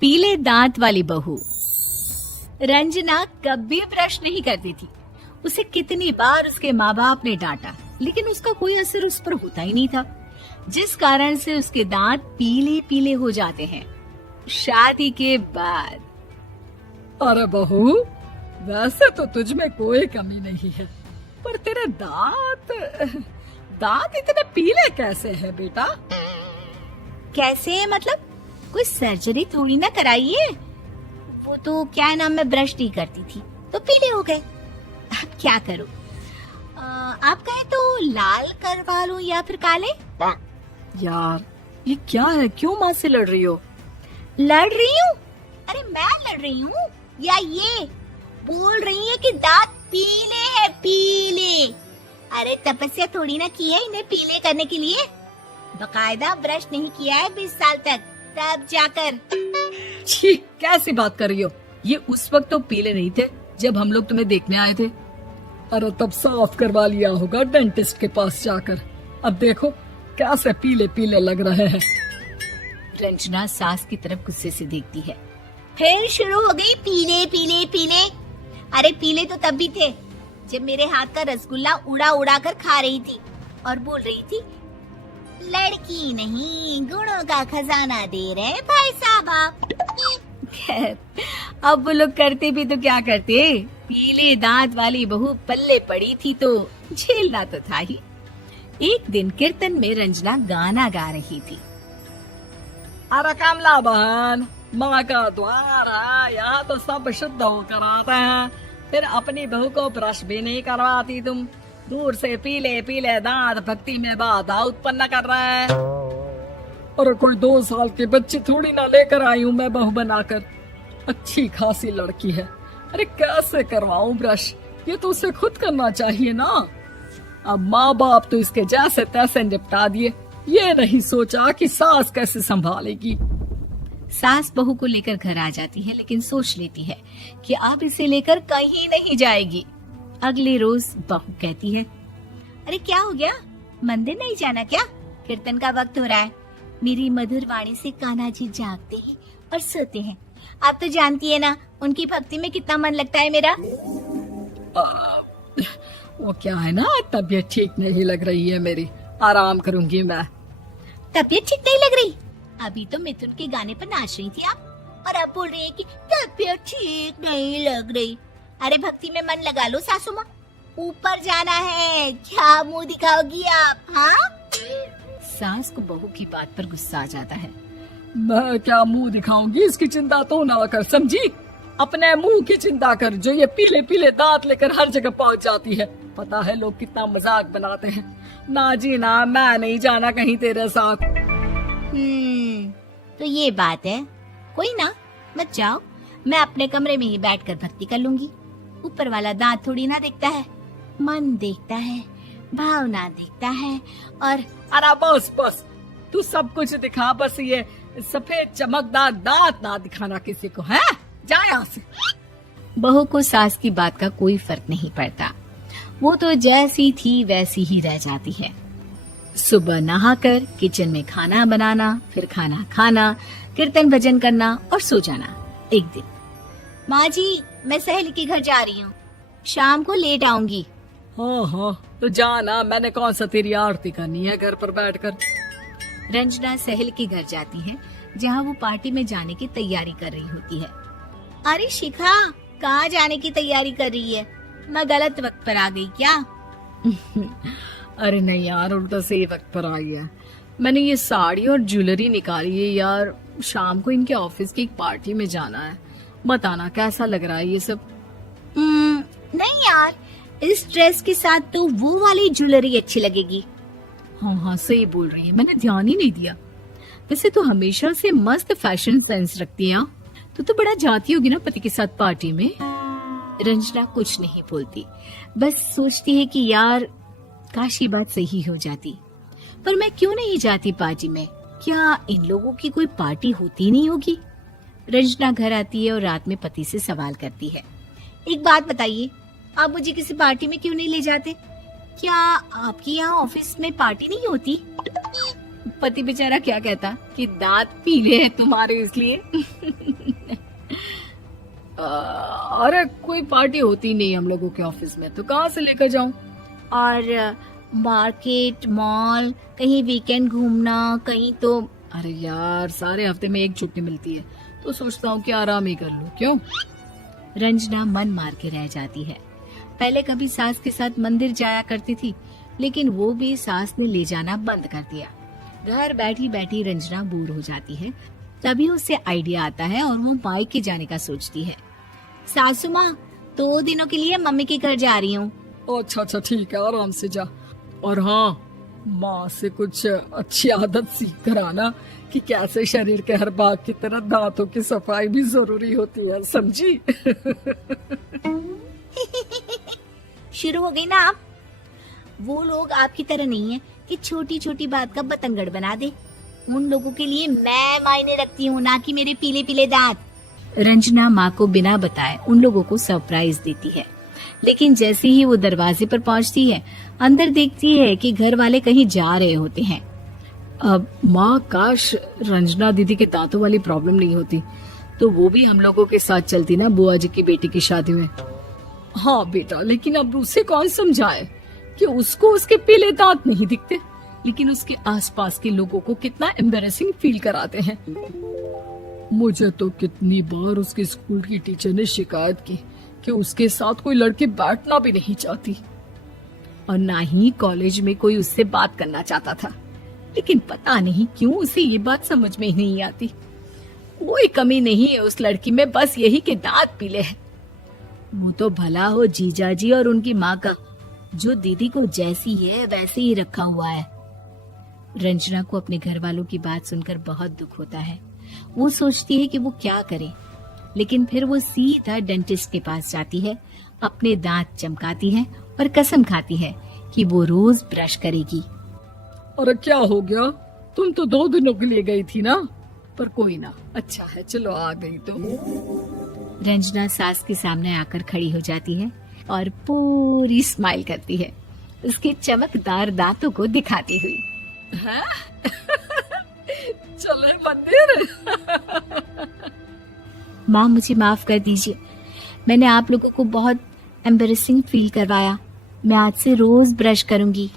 पीले दांत वाली बहू। रंजना कभी ब्रश नहीं करती थी। उसे कितनी बार उसके माँ बाप ने डांटा, लेकिन उसका कोई असर उस पर होता ही नहीं था, जिस कारण से उसके दांत पीले पीले हो जाते हैं। शादी के बाद। अरे बहू, वैसे तो तुझ में कोई कमी नहीं है, पर तेरे दांत इतने पीले कैसे हैं बेटा? कैसे मतलब? कोई सर्जरी थोड़ी ना कराइए। वो तो क्या नाम, मैं ब्रश नहीं करती थी तो पीले हो गए। अब क्या करूं? आप कहें तो लाल करवा लूं या फिर काले? यार ये क्या है, क्यों माँ से लड़ रही हो? लड़ रही हूँ? अरे मैं लड़ रही हूँ या ये बोल रही है कि दांत पीले हैं, पीले। अरे तपस्या थोड़ी ना की है इन्हें पीले करने के लिए। बकायदा ब्रश नहीं किया है 20 साल तक, तब जाकर। छी, कैसी बात कर रही हो? ये उस वक्त तो पीले नहीं थे जब हम लोग तुम्हें देखने आए थे। अरे तब साफ करवा लिया होगा डेंटिस्ट के पास जाकर। अब देखो कैसे पीले पीले लग रहे हैं। रंजना सास की तरफ गुस्से से देखती है। फिर शुरू हो गई पीले पीले पीले। अरे पीले तो तब भी थे जब मेरे हाथ का रसगुल्ला उड़ा उड़ा कर खा रही थी और बोल रही थी, लड़की नहीं गुणों का खजाना दे रहे भाई साहब आप। खैर, अब वो लोग करते भी तो क्या करते, पीले दांत वाली बहू पल्ले पड़ी थी तो झेलना तो था ही। एक दिन कीर्तन में रंजना गाना गा रही थी। अरे कमला बहन, माँ का द्वार है, यहाँ तो सब शुद्ध होकर आते हैं, फिर अपनी बहू को ब्रश भी नहीं करवाती तुम। दूर से पीले पीले दांत भक्ति में बाधा उत्पन्न कर रहे हैं। अरे कोई 2 साल के बच्चे थोड़ी ना लेकर आई हूँ मैं बहू बनाकर। अच्छी खासी लड़की है, अरे कैसे करवाऊं ब्रश? ये तो उसे खुद करना चाहिए ना। अब माँ बाप तो इसके जैसे तैसे निपटा दिए, ये नहीं सोचा कि सास कैसे संभालेगी। सास बहू को लेकर घर आ जाती है, लेकिन सोच लेती है कि अब इसे लेकर कहीं नहीं जाएगी। अगले रोज बहू कहती है, अरे क्या हो गया, मंदिर नहीं जाना क्या? कीर्तन का वक्त हो रहा है। मेरी मधुर वाणी से कान्हा जी जागते हैं और सोते हैं। आप तो जानती है ना उनकी भक्ति में कितना मन लगता है मेरा। वो क्या है ना, तबीयत ठीक नहीं लग रही है मेरी, आराम करूंगी मैं। तबीयत ठीक नहीं लग रही? अभी तो मिथुन के गाने पर नाच रही थी आप, और अब बोल रही है कि तबीयत ठीक नहीं लग रही। अरे भक्ति में मन लगा लो सासू माँ, ऊपर जाना है, क्या मुंह दिखाओगी आप? हाँ? सास को बहू की बात पर गुस्सा आ जाता है। मैं क्या मुंह दिखाऊंगी, इसकी चिंता तो ना कर, समझी? अपने मुंह की चिंता कर, जो ये पीले पीले दांत लेकर हर जगह पहुंच जाती है। पता है लोग कितना मजाक बनाते हैं। ना जी ना, मैं नहीं जाना कहीं तेरे साथ। तो ये बात है, कोई ना, मत जाओ, मैं अपने कमरे में ही बैठकर भक्ति कर लूंगी। ऊपर वाला दांत थोड़ी ना देखता है, मन देखता है, भावना देखता है। और अरे बस बस, तू सब कुछ दिखा, बस ये सफेद चमकदार दांत ना दिखाना किसी को, है? जा यहाँ से। बहू को सास की बात का कोई फर्क नहीं पड़ता, वो तो जैसी थी वैसी ही रह जाती है। सुबह नहाकर किचन में खाना बनाना, फिर खाना खाना, कीर्तन भजन करना और सो जाना। एक दिन, माँ जी मैं सहेली के घर जा रही हूँ, शाम को लेट आऊंगी। हाँ हाँ तो जाना, मैंने कौन सा तेरी आरती करनी है घर पर बैठकर। रंजना सहेली के घर जाती है, जहाँ वो पार्टी में जाने की तैयारी कर रही होती है। अरे शिखा, कहाँ जाने की तैयारी कर रही है? मैं गलत वक्त पर आ गई क्या? अरे नहीं यार, उल्टा सही वक्त पर आ गया। मैंने ये साड़ी और ज्वेलरी निकाली है यार, शाम को इनके ऑफिस की एक पार्टी में जाना है। बताना कैसा लग रहा है ये सब? नहीं यार, इस ड्रेस के साथ तो वो वाली ज्वेलरी अच्छी लगेगी। हाँ हाँ सही बोल रही है, मैंने ध्यान ही नहीं दिया। वैसे तो हमेशा से मस्त फैशन सेंस रखती है। तो बड़ा जाती होगी ना पति के साथ पार्टी में। रंजना कुछ नहीं बोलती, बस सोचती है कि यार काश ये बात सही हो जाती, पर मैं क्यों नहीं जाती पार्टी में? क्या इन लोगों की कोई पार्टी होती नहीं होगी? रंजना घर आती है और रात में पति से सवाल करती है, एक बात बताइए, आप मुझे किसी पार्टी में क्यों नहीं ले जाते? क्या आपकी यहाँ ऑफिस में पार्टी नहीं होती? पति बेचारा क्या कहता कि दांत पीले हैं तुम्हारे इसलिए। अरे कोई पार्टी होती नहीं हम लोगों के ऑफिस में, तो कहाँ से लेकर जाऊं? और मार्केट, मॉल, कहीं वीकेंड घूमना, कहीं तो। अरे यार सारे हफ्ते में एक छुट्टी मिलती है, तो सोचता हूँ कि आराम ही कर लूं। क्यों? रंजना मन मार के रह जाती है। पहले कभी सास के साथ मंदिर जाया करती थी, लेकिन वो भी सास ने ले जाना बंद कर दिया। घर बैठी बैठी रंजना बोर हो जाती है। तभी उसे आइडिया आता है और वो मायके जाने का सोचती है। सासू माँ, 2 दिनों के लिए मम्मी के घर जा रही हूँ। अच्छा अच्छा ठीक है, आराम से जा। और हाँ, माँ से कुछ अच्छी आदत सीख कर आना कि कैसे शरीर के हर भाग की तरह दांतों की सफाई भी जरूरी होती है, समझी? शुरू हो गई ना आप। वो लोग आपकी तरह नहीं है कि छोटी छोटी बात का बतंगड़ बना दे। उन लोगों के लिए मैं मायने रखती हूँ, ना कि मेरे पीले पीले दांत। रंजना माँ को बिना बताए उन लोगों को सरप्राइज देती है, लेकिन जैसे ही वो दरवाजे पर पहुंचती है, अंदर देखती है कि घर वाले कहीं जा रहे होते हैं। अब माँ, काश रंजना दीदी के दांतों वाली प्रॉब्लम नहीं होती, तो वो भी हम लोगों के साथ चलती ना बुआ जी की बेटी की शादी में। हाँ बेटा, लेकिन अब उसे कौन समझाए कि उसको उसके पीले दांत नहीं दिखते, लेकिन उसके आसपास के लोगों को कितना एम्बैरेसिंग फील कराते हैं। मुझे तो कितनी बार उसके स्कूल की टीचर ने शिकायत की कि उसके साथ कोई लड़की बैठना भी नहीं चाहती, और ना ही कॉलेज में कोई उससे बात करना चाहता था। लेकिन पता नहीं क्यों उसे ये बात समझ में ही नहीं आती। कोई कमी नहीं है उस लड़की में, बस यही कि दांत पीले हैं। वो तो भला हो जीजा जी और उनकी माँ का, जो दीदी को जैसी है वैसे ही रखा हुआ है। रंजना को अपने घर वालों की बात सुनकर बहुत दुख होता है। वो सोचती है कि वो क्या करे, लेकिन फिर वो सीधा डेंटिस्ट के पास जाती है, अपने दांत चमकाती है और कसम खाती है कि वो रोज ब्रश करेगी। अरे क्या हो गया? तुम तो 2 दिनों के लिए गई थी ना। पर कोई ना, अच्छा है, चलो आ गई तो। रंजना सास के सामने आकर खड़ी हो जाती है और पूरी स्माइल करती है, उसके चमकदार दांतों को दिखाती हुई। हैं? चले मंदिर। माँ, मुझे माफ कर दीजिए, मैंने आप लोगों को बहुत एम्बैरेसिंग फील करवाया। मैं आज से रोज ब्रश करूंगी।